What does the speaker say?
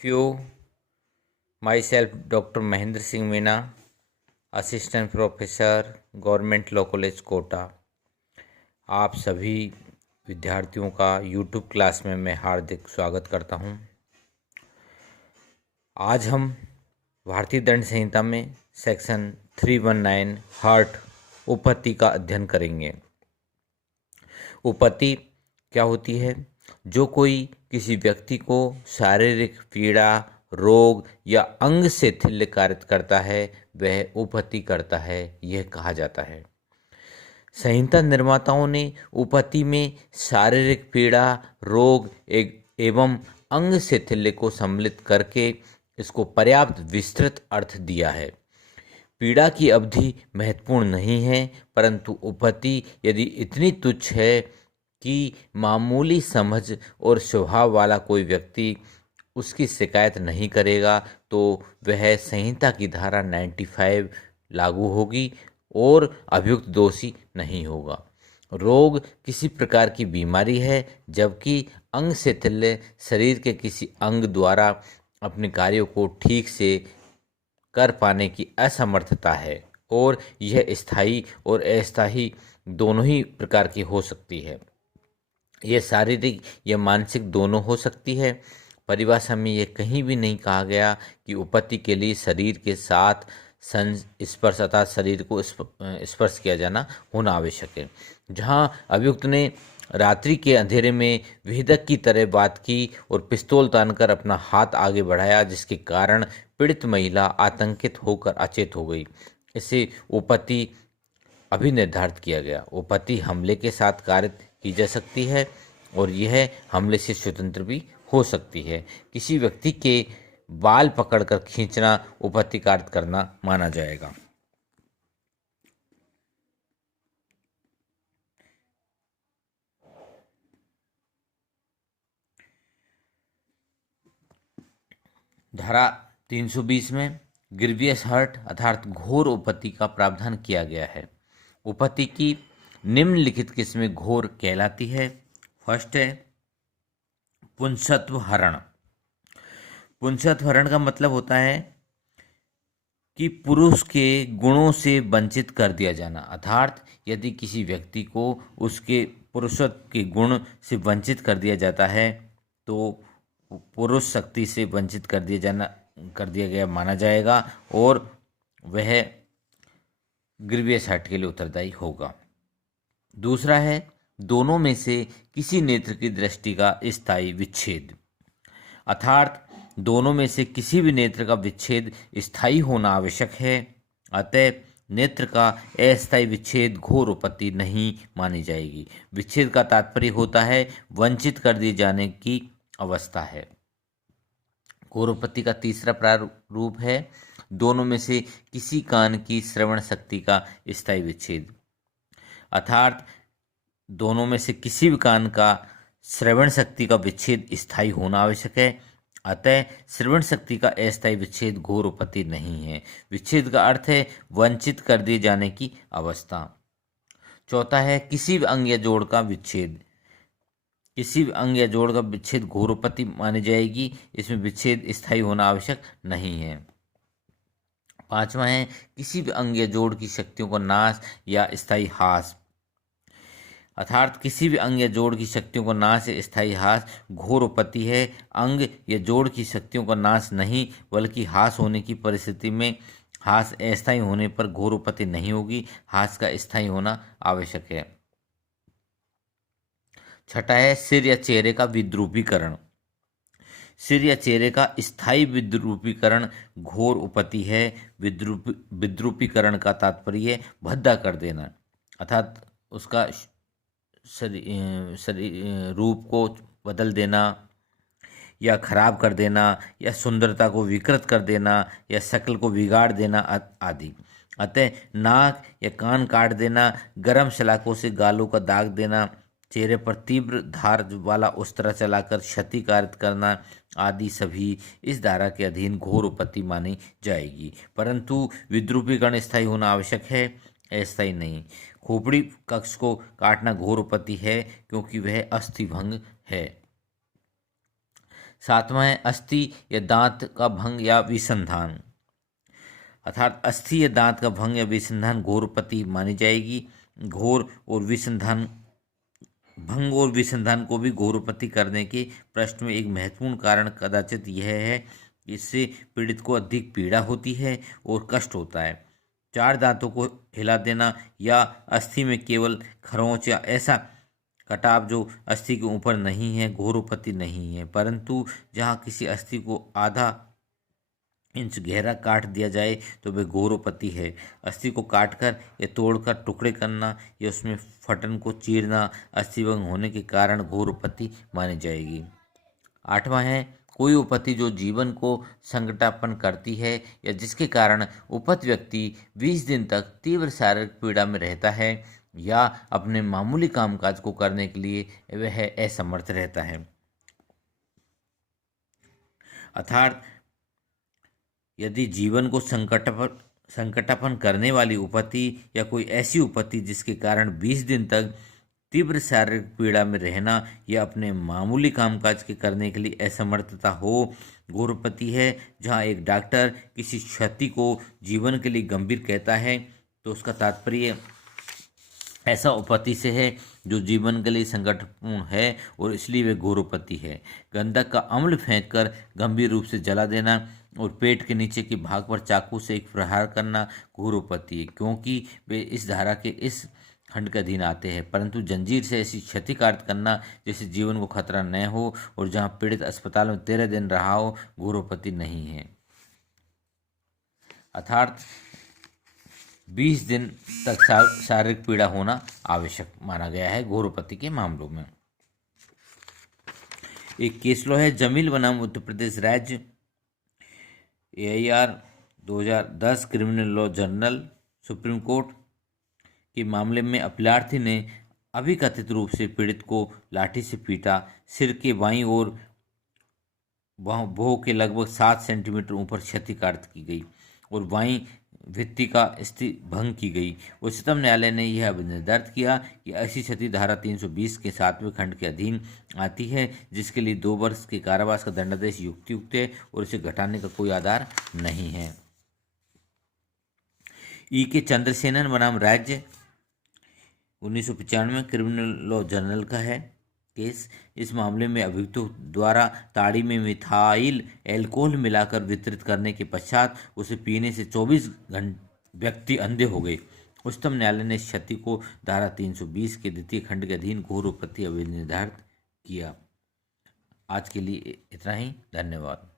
You, myself, Dr. Mahendra Singh Meena, assistant professor government law college Kota. आप सभी विद्यार्थियों का यूट्यूब क्लास में मैं हार्दिक स्वागत करता हूं। आज हम भारतीय दंड संहिता में सेक्शन 319 हर्ट उपपत्ति का अध्ययन करेंगे। उपपत्ति क्या होती है? जो कोई किसी व्यक्ति को शारीरिक पीड़ा, रोग या अंग से थिल्य कारित करता है वह उपपत्ति करता है, यह कहा जाता है। संहिता निर्माताओं ने उपपत्ति में शारीरिक पीड़ा, रोग एवं अंग से थिल्य को सम्मिलित करके इसको पर्याप्त विस्तृत अर्थ दिया है। पीड़ा की अवधि महत्वपूर्ण नहीं है, परंतु उपपत्ति यदि इतनी तुच्छ है कि मामूली समझ और स्वभाव वाला कोई व्यक्ति उसकी शिकायत नहीं करेगा तो वह संहिता की धारा 95 लागू होगी और अभियुक्त दोषी नहीं होगा। रोग किसी प्रकार की बीमारी है, जबकि अंग से थिल्य शरीर के किसी अंग द्वारा अपने कार्यों को ठीक से कर पाने की असमर्थता है और यह स्थायी और अस्थायी दोनों ही प्रकार की हो सकती है। यह शारीरिक या मानसिक दोनों हो सकती है। परिभाषा में यह कहीं भी नहीं कहा गया कि उपपत्ति के लिए शरीर के साथ संस्पर्श अर्थात शरीर को स्पर्श किया जाना होना आवश्यक है। जहां अभियुक्त ने रात्रि के अंधेरे में विहिदक की तरह बात की और पिस्तौल तानकर अपना हाथ आगे बढ़ाया, जिसके कारण पीड़ित महिला आतंकित होकर अचेत हो गई, इसे उपपत्ति अभी निर्धारित किया गया। उपपत्ति हमले के साथ कारित की जा सकती है और यह हमले से स्वतंत्र भी हो सकती है। किसी व्यक्ति के बाल पकड़कर खींचना उपपत्ति कारित करना माना जाएगा। धारा 320 में ग्रीवियस हर्ट अर्थात घोर उपपत्ति का प्रावधान किया गया है। उपपत्ति की निम्नलिखित किस्में घोर कहलाती है। फर्स्ट है पुंसत्व हरण। पुंसत्व हरण का मतलब होता है कि पुरुष के गुणों से वंचित कर दिया जाना, अर्थात यदि किसी व्यक्ति को उसके पुरुषत्व के गुण से वंचित कर दिया जाता है तो पुरुष शक्ति से वंचित कर दिया गया माना जाएगा और वह ग्रीवियस हर्ट के लिए उत्तरदायी होगा। दूसरा है दोनों में से किसी नेत्र की दृष्टि का स्थायी विच्छेद, अर्थात दोनों में से किसी भी नेत्र का विच्छेद स्थायी होना आवश्यक है। अतः नेत्र का अस्थायी विच्छेद घोर उपपत्ति नहीं मानी जाएगी। विच्छेद का तात्पर्य होता है वंचित कर दिए जाने की अवस्था है। घोर उपपत्ति का तीसरा प्रारूप है दोनों में से किसी कान की श्रवण शक्ति का स्थायी विच्छेद, अर्थात दोनों में से किसी भी कान का श्रवण शक्ति का विच्छेद स्थायी होना आवश्यक है। अतः श्रवण शक्ति का अस्थायी विच्छेद घोर उपपत्ति नहीं है। विच्छेद का अर्थ है वंचित कर दिए जाने की अवस्था। चौथा है किसी भी अंग या जोड़ का विच्छेद। किसी भी अंग या जोड़ का विच्छेद घोर उपपत्ति मानी जाएगी। इसमें विच्छेद स्थायी होना आवश्यक नहीं है। पांचवा है किसी भी अंग या जोड़ की शक्तियों का नाश या स्थायी ह्रास, अर्थात किसी भी अंग या जोड़ की शक्तियों का नाश या स्थायी ह्रास घोर उपपत्ति है। अंग या जोड़ की शक्तियों का नाश नहीं बल्कि ह्रास होने की परिस्थिति में ह्रास अस्थायी होने पर घोर उपपत्ति नहीं होगी। ह्रास का स्थायी होना आवश्यक है। छठा है सिर या चेहरे का विद्रूपीकरण। सिर या चेहरे का स्थायी विद्रूपीकरण घोर उपपत्ति है। विद्रूपीकरण का तात्पर्य भद्दा कर देना, अर्थात उसका शरीर रूप को बदल देना या खराब कर देना या सुंदरता को विकृत कर देना या शक्ल को बिगाड़ देना आदि। अतः नाक या कान काट देना, गर्म सलाखों से गालों का दाग देना, चेहरे पर तीव्र धार वाला उस्तरा चलाकर क्षति कारित करना आदि सभी इस धारा के अधीन घोर उपपत्ति मानी जाएगी। परंतु विद्रूपीकरण स्थायी होना आवश्यक है, अस्थायी नहीं। खोपड़ी कक्ष को काटना घोर उपपत्ति है क्योंकि वह अस्थिभंग है। सातवां है अस्थि या दांत का भंग या विसंधान, अर्थात अस्थि या दांत का भंग या विसंधान घोरोपति मानी जाएगी। घोर और विसंधान भंग और विसंधान को भी घोरोपति करने के प्रश्न में एक महत्वपूर्ण कारण कदाचित यह है कि इससे पीड़ित को अधिक पीड़ा होती है और कष्ट होता है। चार दांतों को हिला देना या अस्थि में केवल खरोंच या ऐसा कटाव जो अस्थि के ऊपर नहीं है घोरोपति नहीं है, परंतु जहाँ किसी अस्थि को आधा इंच गहरा काट दिया जाए तो वह घोरोपति है। अस्थि को काटकर या तोड़कर टुकड़े करना या उसमें फटन को चीरना अस्थिभंग होने के कारण घोरोपति मानी जाएगी। आठवां है कोई उपपत्ति जो जीवन को संकटापन्न करती है या जिसके कारण उपत व्यक्ति 20 दिन तक तीव्र शारीरिक पीड़ा में रहता है या अपने मामूली कामकाज को करने के लिए वह असमर्थ रहता है। अर्थात यदि जीवन को संकटापन्न करने वाली उपपत्ति या कोई ऐसी उपपत्ति जिसके कारण 20 दिन तक तीव्र शारीरिक पीड़ा में रहना या अपने मामूली कामकाज के करने के लिए असमर्थता हो घोरोपति है। जहाँ एक डॉक्टर किसी क्षति को जीवन के लिए गंभीर कहता है तो उसका तात्पर्य ऐसा उपपत्ति से है जो जीवन के लिए संकटपूर्ण है और इसलिए वे घोरोपति है। गंधक का अम्ल फेंककर गंभीर रूप से जला देना और पेट के नीचे के भाग पर चाकू से एक प्रहार करना घोरोपति है, क्योंकि वे इस धारा के इस खंड के अधीन आते हैं। परंतु जंजीर से ऐसी क्षतिकार्त करना जैसे जीवन को खतरा न हो और जहां पीड़ित अस्पताल में 13 दिन रहा हो घोरोपति नहीं है। अर्थात 20 दिन तक शारीरिक पीड़ा होना आवश्यक माना गया है घोरोपति के मामलों में। एक केस लॉ है जमील बनाम उत्तर प्रदेश राज्य AIR 2010 criminal law journal supreme court के मामले में अपीलार्थी ने अभिकथित रूप से पीड़ित को लाठी से पीटा, सिर के बाईं ओर भौं के लगभग 7 सेंटीमीटर ऊपर क्षतिकार्त की गई और बाईं भित्ति का भंग की गई। उच्चतम न्यायालय ने यह अभिनय दर्ज किया कि ऐसी क्षति धारा 320 के 7वें खंड के अधीन आती है, जिसके लिए 2 वर्ष के कारावास का दंडादेश युक्तियुक्त है और इसे घटाने का कोई आधार नहीं है। के चंद्रसेनन बनाम राज्य 1995 क्रिमिनल लॉ जर्नल का है केस। इस मामले में अभियुक्त द्वारा ताड़ी में मिथाइल एल्कोहल मिलाकर वितरित करने के पश्चात उसे पीने से 24 व्यक्ति अंधे हो गए। उच्चतम न्यायालय ने इस क्षति को धारा 320 के द्वितीय खंड के अधीन घोरोपति अभिनिर्धारित किया। आज के लिए इतना ही, धन्यवाद।